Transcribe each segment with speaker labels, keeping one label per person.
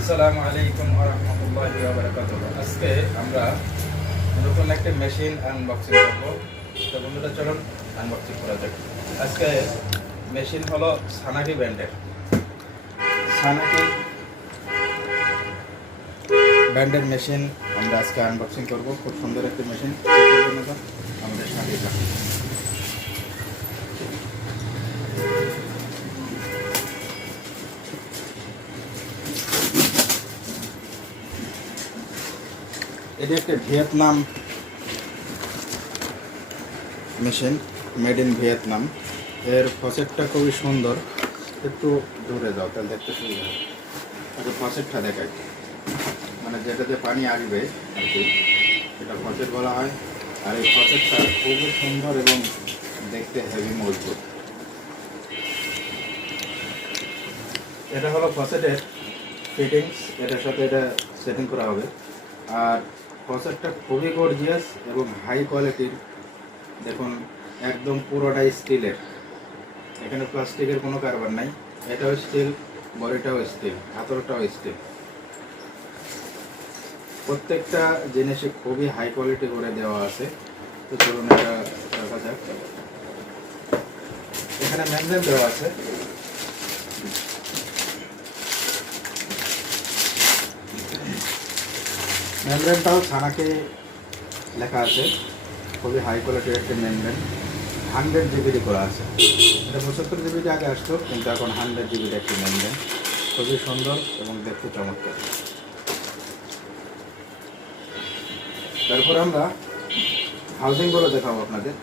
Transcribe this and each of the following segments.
Speaker 1: আসসালামু আলাইকুম রহমতুল্লাহি বারাকাতুহু। আজকে আমরা নতুন একটা মেশিন আনবক্সিং করব। তো বন্ধুরা, চলুন আনবক্সিং করা যাক। আজকে মেশিন হলো সানাকি ব্র্যান্ডের সানাকি ব্র্যান্ডের মেশিন আমরা আজকে আনবক্সিং করব। খুব সুন্দর একটি মেশিন আমাদের সাথে এটি একটা Vietnam machine, made in Vietnam. এর ফসেটটা খুবই সুন্দর। একটু দূরে যাও, তাহলে দেখতে সুবিধা হবে। আচ্ছা ফসেটটা দেখাই। মানে যেটাতে পানি আসবে আর কি, এটা ফসেট বলা হয়। আর এই ফসেটটা খুবই সুন্দর এবং দেখতে হেভি মজবুত। এটা হলো ফসেটের ফিটিংস এটার সাথে এটা সেটিং করা হবে। আর ফসেটটা খুবই গর্জিয়াস এবং হাই কোয়ালিটির দেখুন, একদম পুরোটাই স্টিলের। এখানে প্লাস্টিকের কোনো কারবার নাই। এটাও স্টিল, বডিটাও স্টিল, হাতলটাও স্টিল। প্রত্যেকটা জিনিসে খুবই হাই কোয়ালিটি করে দেওয়া আছে। তো চলুন এটা দেখা যাক। এখানে ম্যানডেল দেওয়া আছে। মেমব্রেনটাও ছানাকে লেখা আছে। খুবই হাই কোয়ালিটির একটা মেমব্রেন হান্ড্রেড জিবিডি করা আছে। এটা পঁচাত্তর জিবিডি আগে আসতো, কিন্তু এখন হান্ড্রেড জিবির একটি মেমব্রেন খুবই সুন্দর এবং দেখতে চমৎকার। তারপর আমরা হাউজিংগুলো দেখাবো আপনাদের।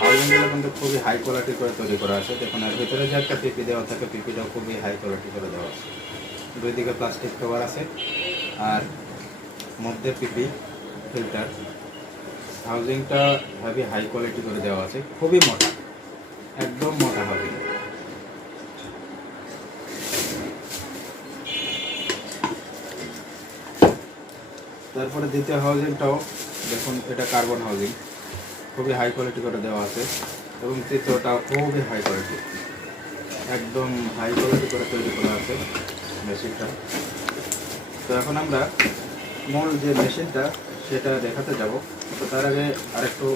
Speaker 1: হাউজিংগুলো কিন্তু খুবই হাই কোয়ালিটি করে তৈরি করা আছে। দেখুন এর ভিতরে যে একটা পিপি দেওয়া থাকে পিপিটাও খুবই হাই কোয়ালিটি করে দেওয়া আছে। দুই দিকে প্লাস্টিক কভার আছে। আর মধ্যে পিপি ফিল্টার। হাউজিংটা হেভি হাই কোয়ালিটি করে দেওয়া আছে। খুবই মোটা। একদম মোটা হাউজিং তারপরে দ্বিতীয় হাউজিংটাও দেখুন, এটা কার্বন হাউজিং খুবই হাই কোয়ালিটি করে দেওয়া আছে। এবং তৃতীয়টাও খুবই হাই কোয়ালিটি একদম হাই কোয়ালিটি করে তৈরি করা আছে মেশিনটা তো এখন আমরা মূল যে মেশিনটা, সেটা দেখাতে যাব। তো তার আগে আরেকটু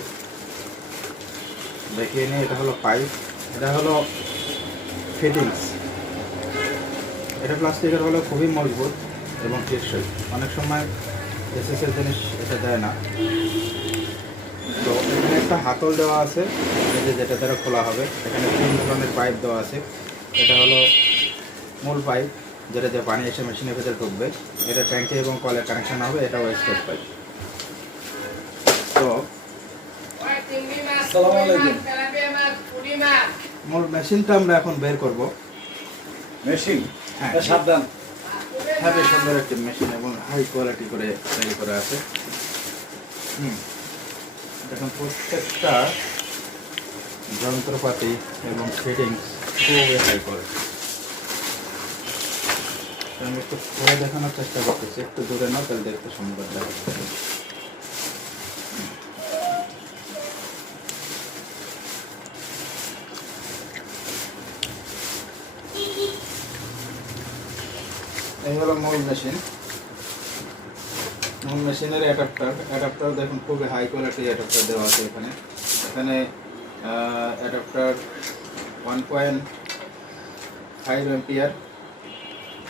Speaker 1: দেখিয়ে নিই, এটা হলো পাইপ, এটা হলো ফিটিংস এটা প্লাস্টিকের হলো খুবই মজবুত এবং টেকসই। অনেক সময় এসএসের জিনিস এটা দেয় না। তো এখানে একটা হাতল দেওয়া আছে যে যেটা দ্বারা খোলা হবে, এখানে তিন ধরনের পাইপ দেওয়া আছে। এটা হলো মূল পাইপ যেটা যে পানি এসে মেশিনের ভেতরে ঢুকবে। এটা ট্যাঙ্কি এবং কলের কানেকশন হবে এটা ওয়েস্টেজ পাইপ তো। মূল মেশিনটা আমরা এখন বের করব।
Speaker 2: মেশিন
Speaker 1: হ্যাঁ।
Speaker 2: সাবধান।
Speaker 1: হ্যাঁ বেশ সুন্দর একটি মেশিন এবং হাই কোয়ালিটি করে তৈরি করা আছে। হুম। দেখুন প্রত্যেকটা যন্ত্রপাতি এবং ফিটিংস খুবই হাই কোয়ালিটি আমি একটু খুলে দেখানোর চেষ্টা করতেছি। একটু দূরে না তাহলে দেখতে সুন্দর লাগে। এই হলো মূল মেশিন। মূল মেশিনের অ্যাডাপ্টার। অ্যাডাপ্টার দেখুন, খুবই হাই কোয়ালিটির অ্যাডাপ্টার দেওয়া আছে এখানে। এখানে adapter one point five ampere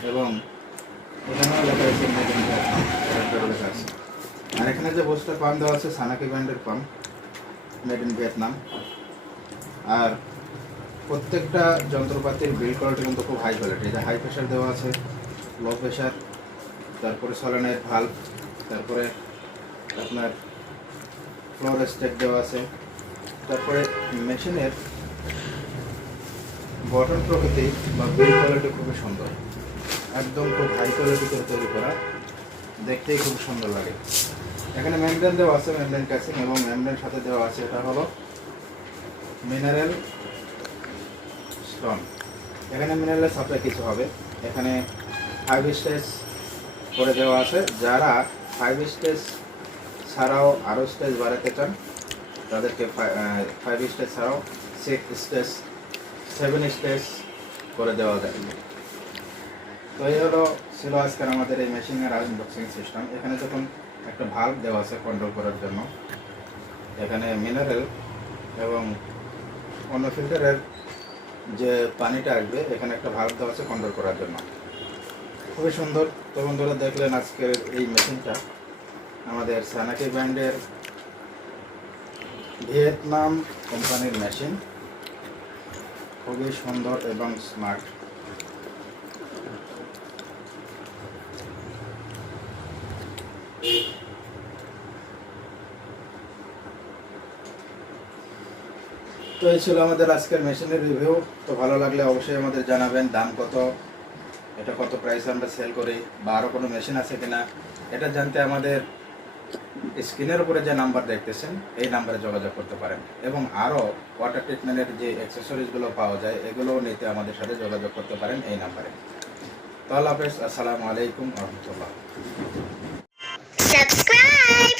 Speaker 1: এবং এখানেও লেখা আছে মেড ইন অ্যাডাপ্টারও লেখা আছে। আর এখানে যে বুস্টার পাম্প দেওয়া আছে, সানাকি ব্র্যান্ডের পাম্প মেড ইন ভিয়েতনাম। আর প্রত্যেকটা যন্ত্রপাতির বিল কোয়ালিটি কিন্তু খুব হাই কোয়ালিটি এটা হাই প্রেশার দেওয়া আছে লো প্রেশার তারপরে সলেনের ভাল্ব তারপরে আপনার ফ্লোর স্টেক দেওয়া আছে, তারপরে মেশিনের বটন প্রকৃতি বা বিল কোয়ালিটি খুবই সুন্দর। একদম খুব হাই কোয়ালিটি করে তৈরি করা। দেখতেই খুব সুন্দর লাগে। এখানে মেমব্রেন দেওয়া আছে মেমব্রেন ক্যাসিং এবং মেমব্রেন সাথে দেওয়া আছে। এটা হলো মিনারেল স্টোন এখানে মিনারেলের সাপ্লাই কিছু হবে। এখানে ফাইভ স্টেজ করে দেওয়া আছে। যারা ফাইভ স্টেজ ছাড়াও আরও স্টেজ বাড়াতে চান, তাদেরকে ফাইভ স্টেজ ছাড়াও সিক্স স্টেজ সেভেন স্টেজ করে দেওয়া যায় তো এই হলো, ছিল আজকের আমাদের এই মেশিনের আনবক্সিং সিস্টেম এখানে যখন একটা ভাল্ব দেওয়া আছে কন্ট্রোল করার জন্য, এখানে মিনারেল এবং অন্য ফিল্টারের যে পানিটা আসবে, এখানে একটা ভাল্ব দেওয়া আছে কন্ট্রোল করার জন্য। খুবই সুন্দর। তো বন্ধুরা, দেখলেন আজকের এই মেশিনটা আমাদের সানাকি ব্র্যান্ডের ভিয়েতনাম কোম্পানির মেশিন খুবই সুন্দর এবং স্মার্ট তো এই ছিল আমাদের আজকের মেশিনের রিভিউ তো ভালো লাগলে অবশ্যই আমাদের জানাবেন দাম কত, এটা কত প্রাইসে আমরা সেল করি বা আরও কোনো মেশিন আছে কিনা। এটা জানতে আমাদের স্ক্রিনের উপরে যে নাম্বার দেখতেছেন, এই নাম্বারে যোগাযোগ করতে পারেন। এবং আরও ওয়াটার ট্রিটমেন্টের যে অ্যাক্সেসরিজগুলো পাওয়া যায়, এগুলোও নিতে আমাদের সাথে যোগাযোগ করতে পারেন এই নাম্বারে তো আল্লাহ হাফেজ, আসসালামু আলাইকুম রহমতুল্লাহ।
Speaker 3: Subscribe